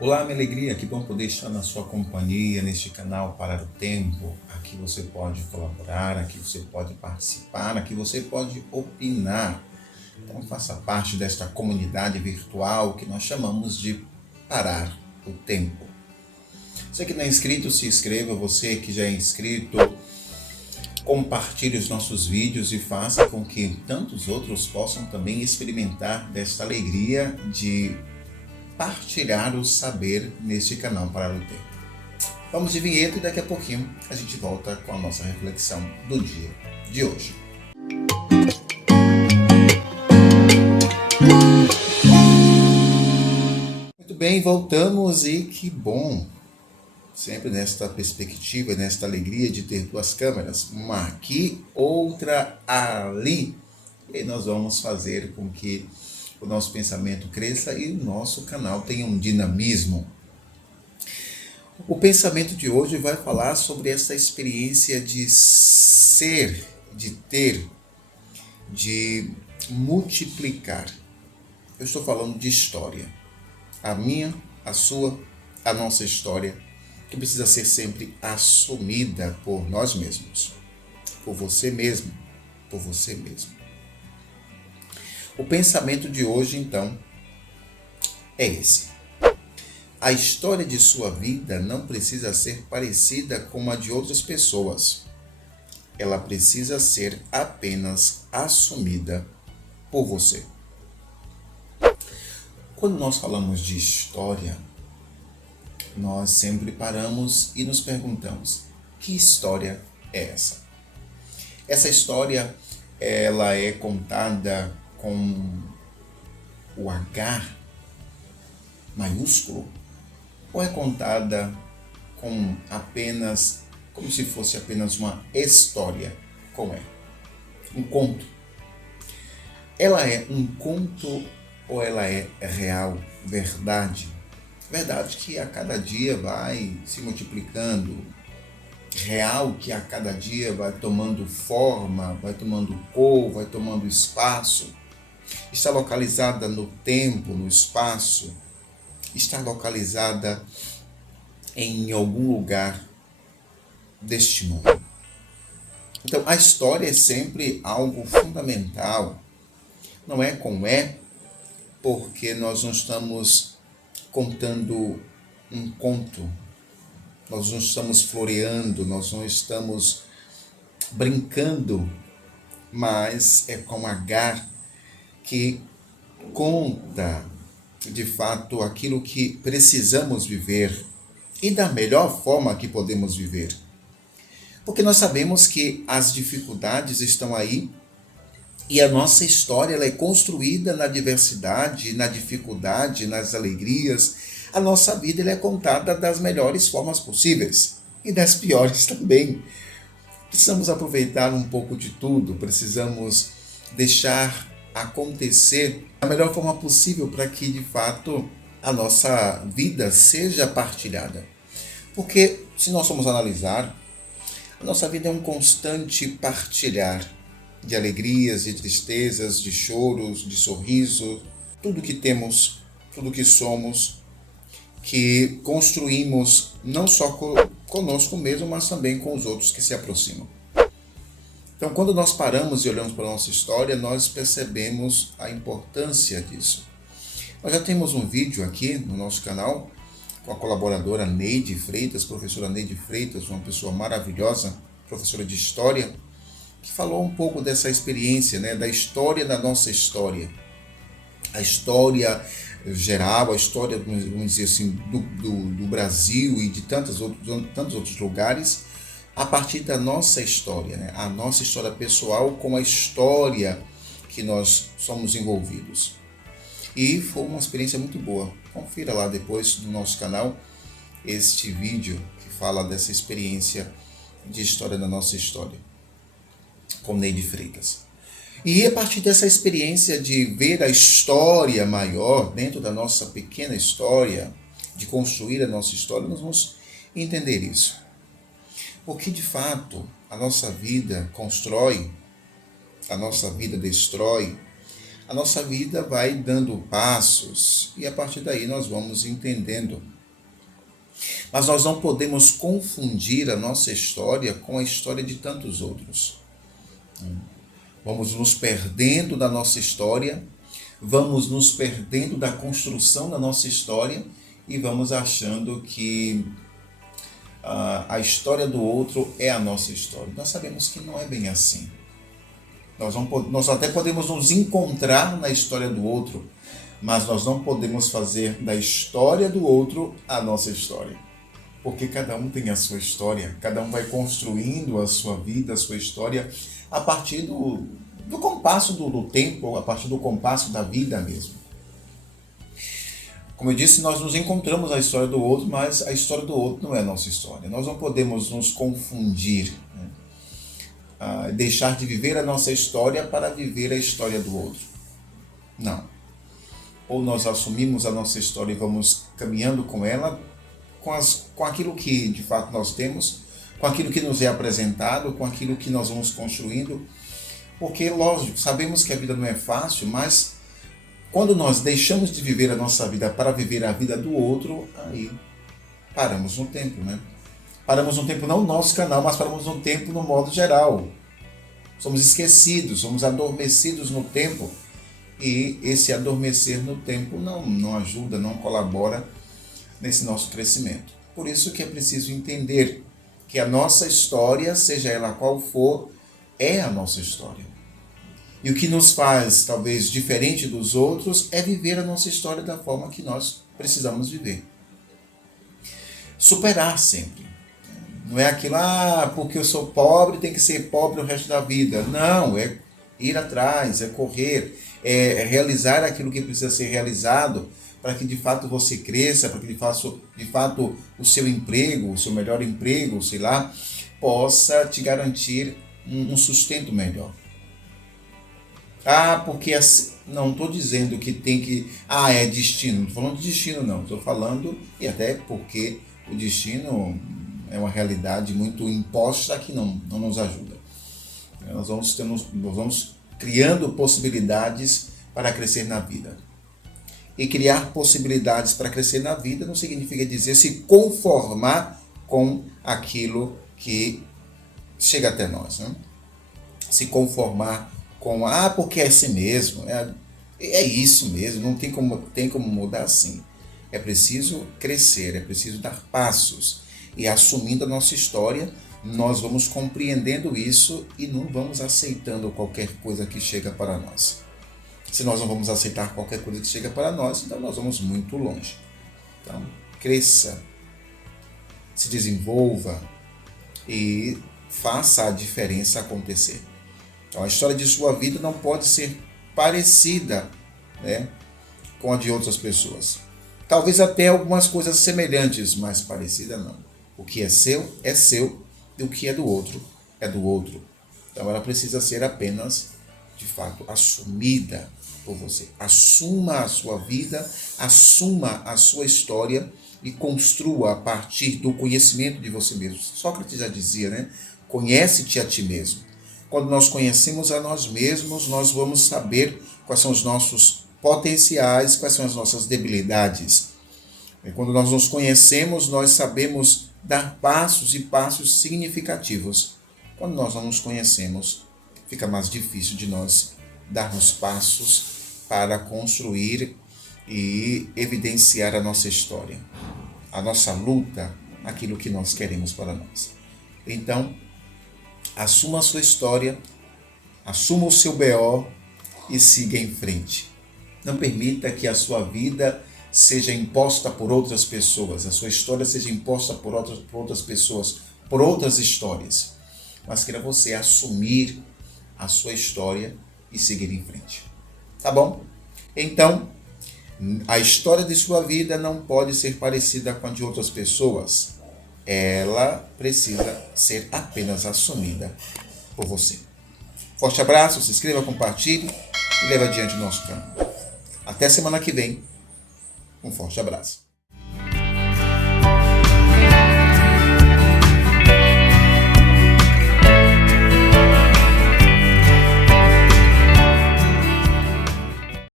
Olá, minha alegria, que bom poder estar na sua companhia neste canal Parar o Tempo. Aqui você pode colaborar, aqui você pode participar, aqui você pode opinar. Então faça parte desta comunidade virtual que nós chamamos de Parar o Tempo. Você que não é inscrito, se inscreva. Você que já é inscrito, compartilhe os nossos vídeos e faça com que tantos outros possam também experimentar desta alegria de partilhar o saber neste canal Parar o Tempo. Vamos de vinheta e daqui a pouquinho a gente volta com a nossa reflexão do dia de hoje. Muito bem, voltamos e que bom! Sempre nesta perspectiva, nesta alegria de ter duas câmeras, uma aqui, outra ali. E nós vamos fazer com que o nosso pensamento cresça e o nosso canal tenha um dinamismo. O pensamento de hoje vai falar sobre essa experiência de ser, de ter, de multiplicar. Eu estou falando de história. A minha, a sua, a nossa história, que precisa ser sempre assumida por nós mesmos, por você mesmo, por você mesmo. O pensamento de hoje, então, é esse. A história de sua vida não precisa ser parecida com a de outras pessoas. Ela precisa ser apenas assumida por você. Quando nós falamos de história, nós sempre paramos e nos perguntamos: que história é essa? Essa história, ela é contada com o H maiúsculo ou é contada com apenas, como se fosse apenas uma história? Como é? Um conto. Ela é um conto ou ela é real, verdade? Verdade que a cada dia vai se multiplicando, real que a cada dia vai tomando forma, vai tomando cor, vai tomando espaço, está localizada no tempo, no espaço, está localizada em algum lugar deste mundo. Então, a história é sempre algo fundamental. Não é como é, porque nós não estamos contando um conto, nós não estamos floreando, nós não estamos brincando, mas é com H que conta, de fato, aquilo que precisamos viver e da melhor forma que podemos viver. Porque nós sabemos que as dificuldades estão aí e a nossa história ela é construída na diversidade, na dificuldade, nas alegrias. A nossa vida ela é contada das melhores formas possíveis e das piores também. Precisamos aproveitar um pouco de tudo, precisamos deixar acontecer da melhor forma possível para que, de fato, a nossa vida seja partilhada. Porque, se nós formos analisar, a nossa vida é um constante partilhar de alegrias, de tristezas, de choros, de sorriso, tudo que temos, tudo que somos, que construímos não só conosco mesmo, mas também com os outros que se aproximam. Então, quando nós paramos e olhamos para a nossa história, nós percebemos a importância disso. Nós já temos um vídeo aqui no nosso canal com a colaboradora Neide Freitas, professora Neide Freitas, uma pessoa maravilhosa, professora de História, que falou um pouco dessa experiência, da história da nossa história. A história geral, a história, vamos dizer assim, do Brasil e de tantos outros lugares, a partir da nossa história, a nossa história pessoal com a história que nós somos envolvidos. E foi uma experiência muito boa. Confira lá depois no nosso canal este vídeo que fala dessa experiência de história da nossa história, com Neide Freitas. E a partir dessa experiência de ver a história maior dentro da nossa pequena história, de construir a nossa história, nós vamos entender isso. Porque, de fato, a nossa vida constrói, a nossa vida destrói, a nossa vida vai dando passos e a partir daí nós vamos entendendo. Mas nós não podemos confundir a nossa história com a história de tantos outros. Vamos nos perdendo da nossa história, vamos nos perdendo da construção da nossa história e vamos achando que a história do outro é a nossa história. Nós sabemos que não é bem assim. Nós até podemos nos encontrar na história do outro, mas nós não podemos fazer da história do outro a nossa história. Porque cada um tem a sua história, cada um vai construindo a sua vida, a sua história, a partir do compasso do tempo, a partir do compasso da vida mesmo. Como eu disse, nós nos encontramos na história do outro, mas a história do outro não é a nossa história. Nós não podemos nos confundir, deixar de viver a nossa história para viver a história do outro. Não. Ou nós assumimos a nossa história e vamos caminhando com ela, com aquilo que de fato nós temos, com aquilo que nos é apresentado, com aquilo que nós vamos construindo. Porque, lógico, sabemos que a vida não é fácil, mas quando nós deixamos de viver a nossa vida para viver a vida do outro, aí paramos no tempo, né? Paramos no tempo não no nosso canal, mas paramos no tempo no modo geral. Somos esquecidos, somos adormecidos no tempo. E esse adormecer no tempo não ajuda, não colabora nesse nosso crescimento. Por isso que é preciso entender que a nossa história, seja ela qual for, é a nossa história. E o que nos faz, talvez, diferente dos outros, é viver a nossa história da forma que nós precisamos viver. Superar sempre. Não é aquilo, porque eu sou pobre, tem que ser pobre o resto da vida. Não, é ir atrás, é correr, é realizar aquilo que precisa ser realizado para que de fato você cresça, para que de fato o seu emprego, o seu melhor emprego, sei lá, possa te garantir um sustento melhor. Porque assim, não estou dizendo que tem que, é destino, não estou falando de destino não, estou falando, e até porque o destino é uma realidade muito imposta que não nos ajuda. Nós vamos criando possibilidades para crescer na vida. E criar possibilidades para crescer na vida não significa dizer se conformar com aquilo que chega até nós. Né? Se conformar com, porque é assim mesmo, é isso mesmo, não tem como mudar assim. É preciso crescer, é preciso dar passos. E assumindo a nossa história, nós vamos compreendendo isso e não vamos aceitando qualquer coisa que chega para nós. Se nós não vamos aceitar qualquer coisa que chega para nós, então nós vamos muito longe. Então, cresça, se desenvolva e faça a diferença acontecer. Então, a história de sua vida não pode ser parecida, com a de outras pessoas. Talvez até algumas coisas semelhantes, mas parecida não. O que é seu, e o que é do outro. Então, ela precisa ser apenas, de fato, assumida por você. Assuma a sua vida, assuma a sua história e construa a partir do conhecimento de você mesmo. Sócrates já dizia, conhece-te a ti mesmo. Quando nós conhecemos a nós mesmos, nós vamos saber quais são os nossos potenciais, quais são as nossas debilidades. E quando nós nos conhecemos, nós sabemos dar passos e passos significativos. Quando nós não nos conhecemos, fica mais difícil de nós darmos passos para construir e evidenciar a nossa história, a nossa luta, aquilo que nós queremos para nós. Então, assuma a sua história, assuma o seu BO e siga em frente. Não permita que a sua vida seja imposta por outras pessoas, a sua história seja imposta por outras pessoas, por outras histórias. Mas queira você assumir a sua história e seguir em frente. Tá bom? Então, a história de sua vida não pode ser parecida com a de outras pessoas. Ela precisa ser apenas assumida por você. Forte abraço, se inscreva, compartilhe e leve adiante o nosso canal. Até semana que vem. Um forte abraço.